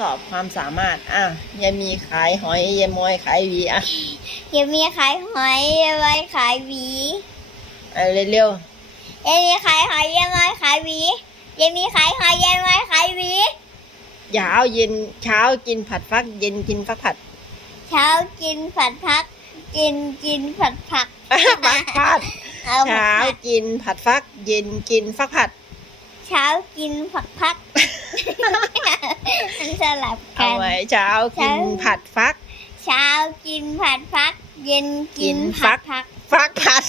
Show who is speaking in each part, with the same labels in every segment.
Speaker 1: สอบความสามารถ อะยายมีขายหอยยายมอยขายหวีอะ
Speaker 2: อย่ามีขายหอยอย่าไว้ขายหวี
Speaker 1: เอาเร็ว
Speaker 2: อย่ามีขายหอยอย่าไว้ขายหวีอย่ามีขายหอยอย่าไว้ขายหวี
Speaker 1: ๆเช้าเย็นเช้ากินผัดฟัก เย็นกินฟักผัด
Speaker 2: เช้ากินผัดผัก กินกินผัดผัก
Speaker 1: ฟักผัด
Speaker 2: เอาผัด
Speaker 1: เช้า
Speaker 2: ผัก
Speaker 1: กินผัดฟัก เย็นกินฟักผัด
Speaker 2: เช้ากินผักผัก มันสลับ
Speaker 1: เอา
Speaker 2: กัน
Speaker 1: ไว้เช้ากิน
Speaker 2: เช้า
Speaker 1: ผัดฟัก
Speaker 2: เช้ากินผัดผัก เย็นกิน
Speaker 1: กิน
Speaker 2: ผัด
Speaker 1: ฟั
Speaker 2: ผัก
Speaker 1: กฟักผัด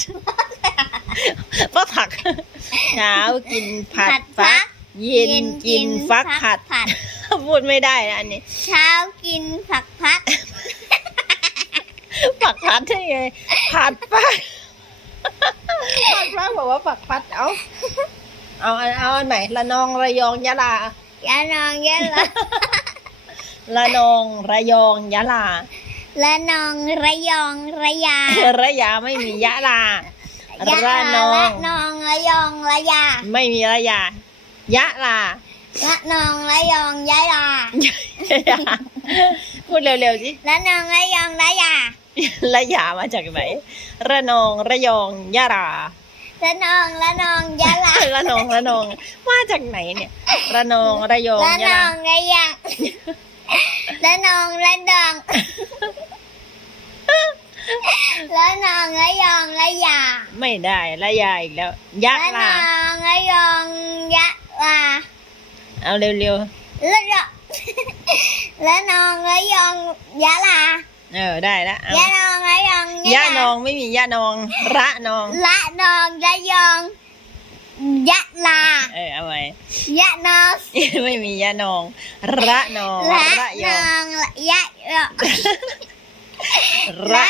Speaker 1: ฟักผักเช้ากินผัดฟัก เย็นกินฟักผัด
Speaker 2: ผัด
Speaker 1: พูดไม่ได้นะอันนี้
Speaker 2: เช้ากินผักผัด
Speaker 1: ฝักพัดใช่ไงผัดฟักผัดฟักบอกว่าฝักพัดเอา เอาเอาเอาอันใหม่ละนองระยองยะลายา
Speaker 2: นองยะละ
Speaker 1: ละนองระยองยะลา
Speaker 2: ละนองระยองระยา
Speaker 1: ระยาไม่มียะลา
Speaker 2: ยะ
Speaker 1: ระนอง
Speaker 2: ละนองระยองระยา
Speaker 1: ไม่มีระยายะลา
Speaker 2: ละนองระยองยะลา
Speaker 1: พูดเร็วๆสิ
Speaker 2: ละนองระยองระยา
Speaker 1: ระยามาจากไหนระนองระยองยะลา
Speaker 2: ละนองละนองยะลา
Speaker 1: ระนองระนองมาจากไหนเนี่ยระนองระยอง
Speaker 2: ละ
Speaker 1: ยะ
Speaker 2: น
Speaker 1: ลา
Speaker 2: องระยองละนองระดองละนองระยองระยา
Speaker 1: ไม่ได้ระยาอีกแล้วยะ
Speaker 2: ละน
Speaker 1: ลา
Speaker 2: องระยองยะลา
Speaker 1: เอาเร็ว
Speaker 2: ละยองละนองระยองยะลา
Speaker 1: ๆ เออได้ละเอา
Speaker 2: ยะนองระยอง
Speaker 1: ยะนองไม่มียะนอง ระนอง
Speaker 2: ละนองระยอง ยะลา
Speaker 1: เออเอาไว้
Speaker 2: ยะนอง
Speaker 1: ไม่มียะนอง ระนอง
Speaker 2: ละ
Speaker 1: ระย
Speaker 2: น
Speaker 1: อง
Speaker 2: องยะยอง
Speaker 1: ระ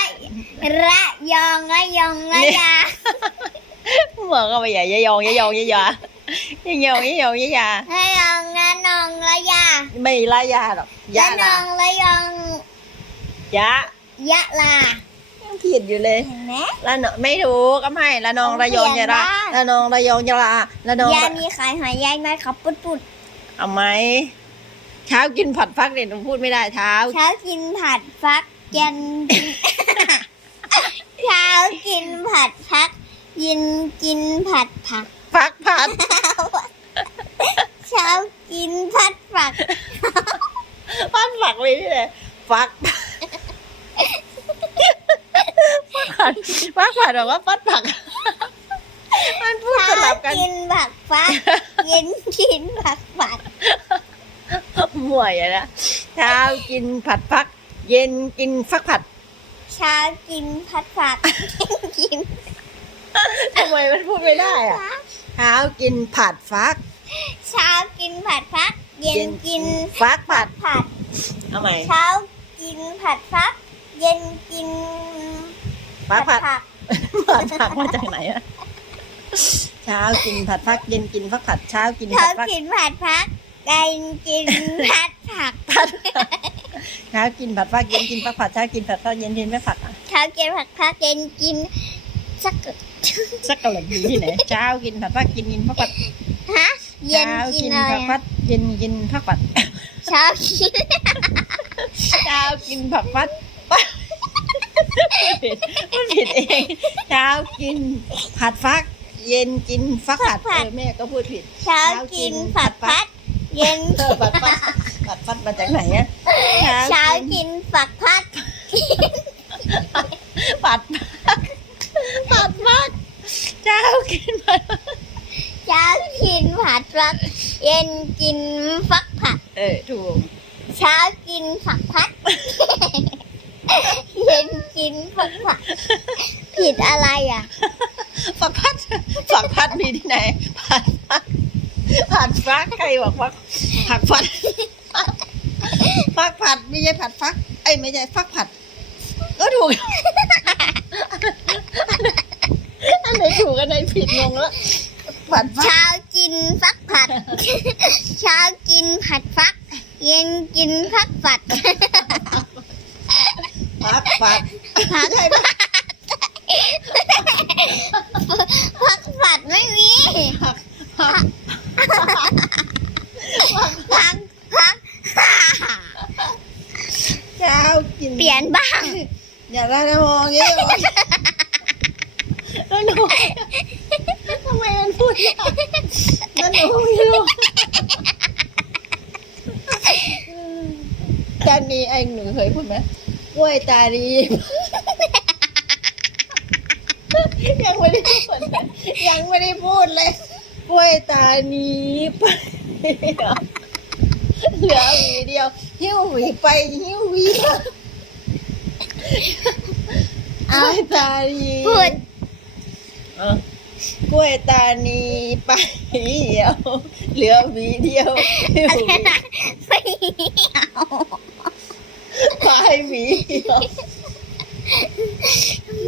Speaker 2: ระยองระยองระยา
Speaker 1: เหมือนกับไปอย่ายะยองยะยองยะยายะยองยะยองยะยา
Speaker 2: ระยองระนองระยา
Speaker 1: ไม่ระยาหรอกยะ
Speaker 2: ระน
Speaker 1: ลา
Speaker 2: องระยอง
Speaker 1: ยะ
Speaker 2: ยะลา
Speaker 1: ยังผิดอยู่เลย
Speaker 2: เห็นไหม
Speaker 1: ละนองไม่ถูกก็ไม่ละนองระยองยะลา
Speaker 2: เปลี่ยนบ้าง
Speaker 1: ละนองระยองยะลาละนอง
Speaker 2: ยายมีขายหอยยายไหมครับปุดปุด
Speaker 1: เอาไหมเช้ากินผัดฟักเนี่ยหนูพูดไม่ได้เช้า
Speaker 2: เช้ากินผัดฟักเย็นเช้ากินผัดฟักเย็นกินผัดผัก
Speaker 1: ฟักผัด
Speaker 2: เช้ากินผัดผัก
Speaker 1: ฟักฝักเลยนี่แหละฟักฟัก ผัดฟักผัดบอกว่าฟักผัก มันพูดส
Speaker 2: เช้า
Speaker 1: ลับกัน
Speaker 2: กินผักฟักเย็นกินผักผัด
Speaker 1: มั่วอย่างนะเช้ากินผัดฟัก เย็นกินฟักผัด
Speaker 2: เช้ากินผัดผักเย็นกิน
Speaker 1: ทำไมมันพูดไม่ได้อะเช้ากินผัดฟัก
Speaker 2: เช้ากินผัดฟัก เย็นกิน
Speaker 1: ฟักผัด
Speaker 2: ผัด
Speaker 1: เอาใหม่
Speaker 2: เช้ากินผัดฟัก เย็นกิน
Speaker 1: ฟักผัด
Speaker 2: ผัก
Speaker 1: ผัดผักมาจากไหนอะเช้ากินผัดฟักเย็นกินฟักผัดเช้ากิน
Speaker 2: เช้า
Speaker 1: ผัดฟัก
Speaker 2: กินผัดฟักเย็นกินผัดผัก
Speaker 1: เช้ากินผัดฟักเย็นกินฟักผัดเช้ากินผัดฟักเย็นกินฟักผัดอะ
Speaker 2: เช้ากินผัดฟักเย็นกินสัก
Speaker 1: สักกะหล่ำปีที่ไหนเช้ากินผัดฟักกินกินฟักผัด
Speaker 2: ฮะเย็น
Speaker 1: เช้า
Speaker 2: กิ
Speaker 1: กิ
Speaker 2: น
Speaker 1: น
Speaker 2: อะไร
Speaker 1: ผัดฟั
Speaker 2: อะ
Speaker 1: กเย็นกินฟักผัด
Speaker 2: เช้ากิน
Speaker 1: เช้ากินผักฟัด มันผิดเองเช้ากินผัดฟัก เย็นกินฟักผัดเออแม่ก็พูดผิด
Speaker 2: เช้ากินผัดฟักเย็น
Speaker 1: เออผัดฟัดผัดฟัดมาจากไหนอะ
Speaker 2: เช้ากินฝักพัด
Speaker 1: ผัดฟักผัดฟักเช้ากินผัดฟัก
Speaker 2: เช้ากินผัดฟัก เย็นกินฟักผัด
Speaker 1: เออถูก
Speaker 2: เช้ากินฝักพัดเย็น กินฝักผัดผิดอะไรอะ
Speaker 1: ฝักพัดฝักพัดมีที่ไหนผัดฟักผัดฟักใครบอกว่าผักฟัดฟักผัดไม่ใช่ผัดฟักไอ้ยไม่ใช่ฟักผัด ก็ถูกอันไหนถูกอันไหนผิดงงแล้วผัดฟัก
Speaker 2: เช้ากินฟักผัด เช้ากินผัดฟัก เย็นกินฟักผัด
Speaker 1: ฟักผัด
Speaker 2: ผัก
Speaker 1: ใช่ปะ
Speaker 2: ฟักผัดไม่มี
Speaker 1: ผักผัก
Speaker 2: พักพัก
Speaker 1: กิน
Speaker 2: เปลี่ยนบ้าง
Speaker 1: อย่าได้นะมองอย่างนี้แล้วหนูทำไมมันพูดยากนั่นหนูไม่รู้จานนี้ไอ้หนูเคยพูดไหมกล้วยตาดียัง ไม่ได้พูดเลยยังไม่ได้พูดเลยกล้วยตานี้ไปเหลือหวีเดียว หิ้วหวีไปหิ้วหวีมาก
Speaker 2: เอา
Speaker 1: กล้วยตานี
Speaker 2: พูด
Speaker 1: เออกล้วยตานีไปเดียว เหลือหวีเดียวหิ้วหวี
Speaker 2: ไม่เอา
Speaker 1: ไปหวีเดียว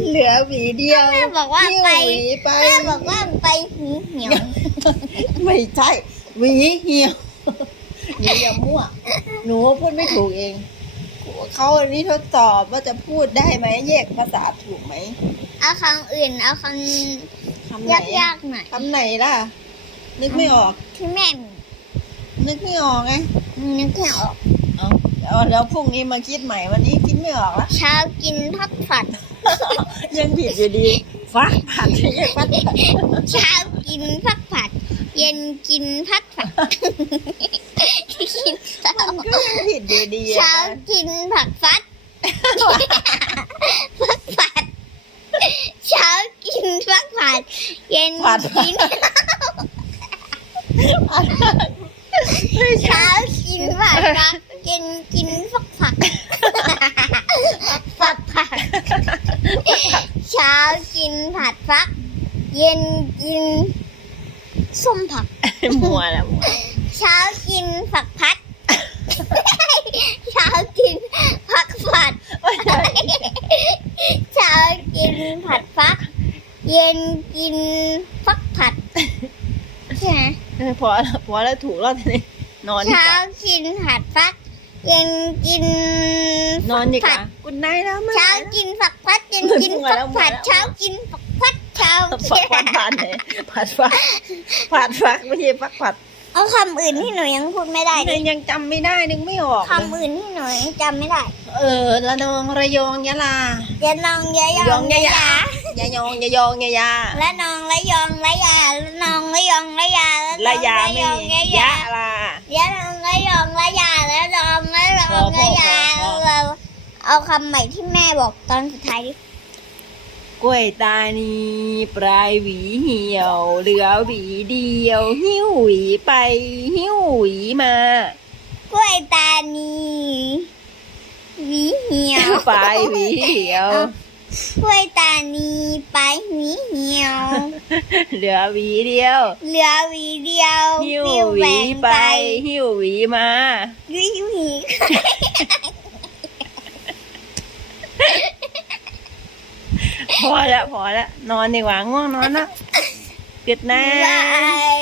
Speaker 1: เหลือหวีเดียว
Speaker 2: แม่บอกว่า
Speaker 1: หิ้ว
Speaker 2: ไป
Speaker 1: หวีไป
Speaker 2: แม่บอกว่าไปหูเหี่ยว
Speaker 1: ไม่ใช่หวีเหี่ยวหนูอย่ามั่ว หนูพูดไม่ถูกเอง เขาอันนี้ทดสอบว่าจะพูดได้ไหมแยกภาษาถูกไหม
Speaker 2: เอาคำอื่นเอาค
Speaker 1: คำำไหน
Speaker 2: ยากๆหน่อย
Speaker 1: คำไหนล่ะ นึกไม่ออก
Speaker 2: ที่แม่
Speaker 1: นึกไม่ออกไง
Speaker 2: นึกไม่ออก
Speaker 1: เอาเอาแล้วพรุ่งนี้มาคิดใหม่วันนี้คิดไม่ออกละ
Speaker 2: เช้ากินพักฝัด
Speaker 1: ยังผิดอยู่ดีฟักผัดไม่ใช่ฟักผัด
Speaker 2: เช้ากินพักผัด เย็นกินพักผัดกินเช้า
Speaker 1: มันก็ยังผิดอยู่ดีอะ
Speaker 2: เช้ากินผักฟัดพักผัดเช้ากินพักผัด เย็นกินเช้ากินผัดฟักเย็นกินฟักผักฟักผัก เช้ากินผัดฟัก เย็นกินส้มผัก
Speaker 1: มัวแล้วมัว
Speaker 2: เช้ากินผักพัด เช้ากินผักผัด เช้ากินผัดฟัก เย็นกินฟักผัดใช่ไหม
Speaker 1: เออพอแล้วพอแล้วถูกแล้วทีนี้นอนดี
Speaker 2: เช้าก
Speaker 1: ว่า
Speaker 2: กินผัดฟัก เย็นกิน
Speaker 1: นอนดีก
Speaker 2: ผั
Speaker 1: ว่า
Speaker 2: ด
Speaker 1: กุนไนแล้วไม่ไหว
Speaker 2: เช้า
Speaker 1: แล้ว
Speaker 2: กินผักพัดเย็นกิน
Speaker 1: หมด
Speaker 2: ฟั
Speaker 1: แล้
Speaker 2: ก
Speaker 1: วหมด
Speaker 2: ผัด
Speaker 1: แล้ว
Speaker 2: เช้ากินผักพัดเช้า
Speaker 1: ฟักผัดผัดไหนผัดฟักผัดฟักไม่ใช่ฟักผัด
Speaker 2: เอาคำอื่นที่หนูยังพูดไม่ได้
Speaker 1: ยั
Speaker 2: ดิ
Speaker 1: งยังจำไม่ได้นึกไม่ออกเลย
Speaker 2: คำอื่นที่หนูยังจำไม่ได้
Speaker 1: เออระนองระยองยะลา
Speaker 2: ยะนองยะย
Speaker 1: ย
Speaker 2: อ
Speaker 1: องงยะ
Speaker 2: ยะ
Speaker 1: ยา
Speaker 2: ยายะ
Speaker 1: ยองยะยองยะยา
Speaker 2: และนองและยองและยาและนองและยองและยาและน
Speaker 1: ระ
Speaker 2: อง
Speaker 1: ยา
Speaker 2: และ
Speaker 1: ไม่
Speaker 2: ยอง
Speaker 1: มี
Speaker 2: และ
Speaker 1: ยะ
Speaker 2: ยา
Speaker 1: ลา
Speaker 2: ยะนองและยองและยาและนองและยองและยาเราเอาคำใหม่ที่แม่บอกตอนสุดท้ายดิ
Speaker 1: กล้วยตานีปลายหวีเหี่ยว เหลือหวีเดียว หิ้วหวีไป หิ้วหวีมา
Speaker 2: กล้วยตานีหวีเหี่ยว
Speaker 1: ปลายหวีเหี่ยว
Speaker 2: กล้วยตานีไปหวีเหี่ยว
Speaker 1: เหลือหวีเดียว
Speaker 2: เหลือหวีเดียว
Speaker 1: หิ้วหวีมา
Speaker 2: วิวหวี
Speaker 1: พอแล้วพอแล้วนอนดีกว่าง่วงนอนแล้วเกิดหน้า
Speaker 2: บาย